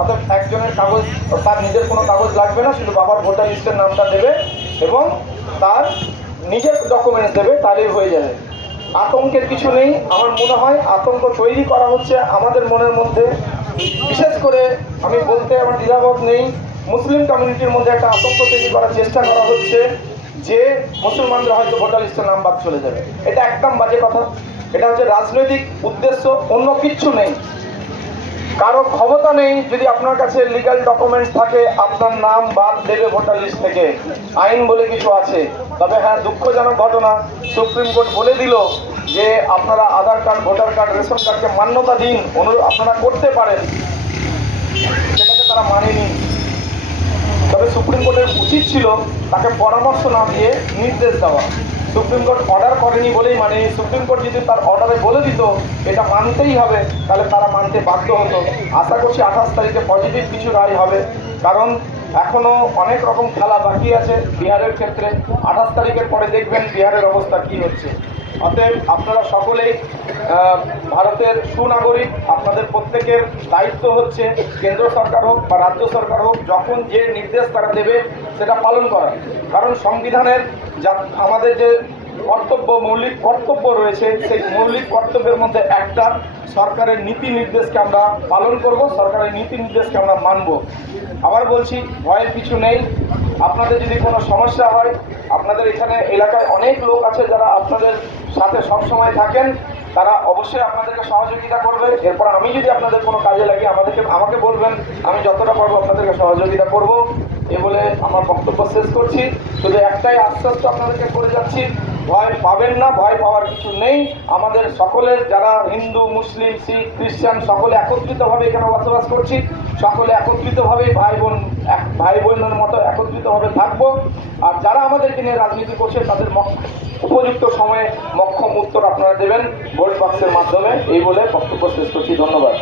অর্থাৎ একজনের কাগজ, তার নিজের কোনো কাগজ লাগবে না, শুধু বাবার ভোটার লিস্টের নামটা দেবে এবং তার নিজের ডকুমেন্টস দেবে, তাহলেই হয়ে যাবে। আতঙ্কের কিছু নেই। আমার মনে হয় আতঙ্ক তৈরি করা হচ্ছে আমাদের মনের মধ্যে। বিশেষ করে আমি বলতে আমার দ্বিধাবোধ নেই, মুসলিম কমিউনিটির মধ্যে একটা আতঙ্ক তৈরি করার চেষ্টা করা হচ্ছে যে মুসলমানদের হয়তো ভোটার লিস্টের নাম বাদ চলে যাবে। এটা একদম বাজে কথা। এটা হচ্ছে রাজনৈতিক উদ্দেশ্য, অন্য কিচ্ছু নেই। কারো ক্ষমতা নেই যদি আপনার কাছে লিগ্যাল ডকুমেন্টস থাকে আপনার নাম বাদ দেবে ভোটার লিস্ট থেকে। আইন বলে কিছু আছে। তবে হ্যাঁ, দুঃখজনক ঘটনা, সুপ্রিম কোর্ট বলে দিল যে আপনারা আধার কার্ড, ভোটার কার্ড, রেশন কার্ডকে মান্যতা দিন, অনুরোধ আপনারা করতে পারেন, সেটাকে তারা মানেনি। তবে সুপ্রিম কোর্টের উচিত ছিল তাকে পরামর্শ না দিয়ে নির্দেশ দেওয়া। সুপ্রিম কোর্ট অর্ডার করেনি বলেই মানেনি। সুপ্রিম কোর্ট যদি তার অর্ডারে বলে দিত এটা মানতেই হবে, তাহলে তারা মানতে বাধ্য হতো। আশা করছি 28 তারিখে পজিটিভ কিছু রায় হবে, কারণ এখনো অনেক রকম খেলা বাকি আছে বিহারের ক্ষেত্রে। 28 তারিখের পরে দেখবেন বিহারের অবস্থা কি হচ্ছে। অতএব আপনারা সকলেই ভারতের সুনাগরিক। আপনাদের প্রত্যেকের দায়িত্ব হচ্ছে কেন্দ্র সরকার হোক বা রাজ্য সরকার হোক, যখন যে নির্দেশ তারা দেবে সেটা পালন করা। কারণ সংবিধানের যা আমাদের যে কর্তব্য, মৌলিক কর্তব্য রয়েছে, সেই মৌলিক কর্তব্যের মধ্যে একটা সরকারের নীতি নির্দেশকে আমরা পালন করব, সরকারের নীতি নির্দেশকে আমরা মানব। আবার বলছি, ভয়ের কিছু নেই। আপনাদের যদি কোনো সমস্যা হয়, আপনাদের এখানে এলাকায় অনেক লোক আছে যারা আপনাদের সাথে সবসময় থাকেন, তারা অবশ্যই আপনাদেরকে সহযোগিতা করবে। এরপর আমি যদি আপনাদের কোনো কাজে লাগি আমাকে বলবেন, আমি যতটা পারবো আপনাদেরকে সহযোগিতা করব। এ বলে আমার বক্তব্য শেষ করছি। শুধু একটাই আশ্বাস আপনাদেরকে করে যাচ্ছি, ভয় পাবেন না, ভয় পাওয়ার কিছু নেই। আমাদের সকলের, যারা হিন্দু, মুসলিম, শিখ, খ্রিস্টান, সকলে একত্রিতভাবে এখানে বসবাস করছি, সকলে একত্রিতভাবে ভাই বোনের মতো একত্রিতভাবে থাকবো। আর যারা আমাদেরকে নিয়ে রাজনীতি করছে তাদের উপযুক্ত সময়ে মক্ষম উত্তর আপনারা দেবেন ভোট বাক্সের মাধ্যমে। এই বলে বক্তব্য শেষ করছি। ধন্যবাদ।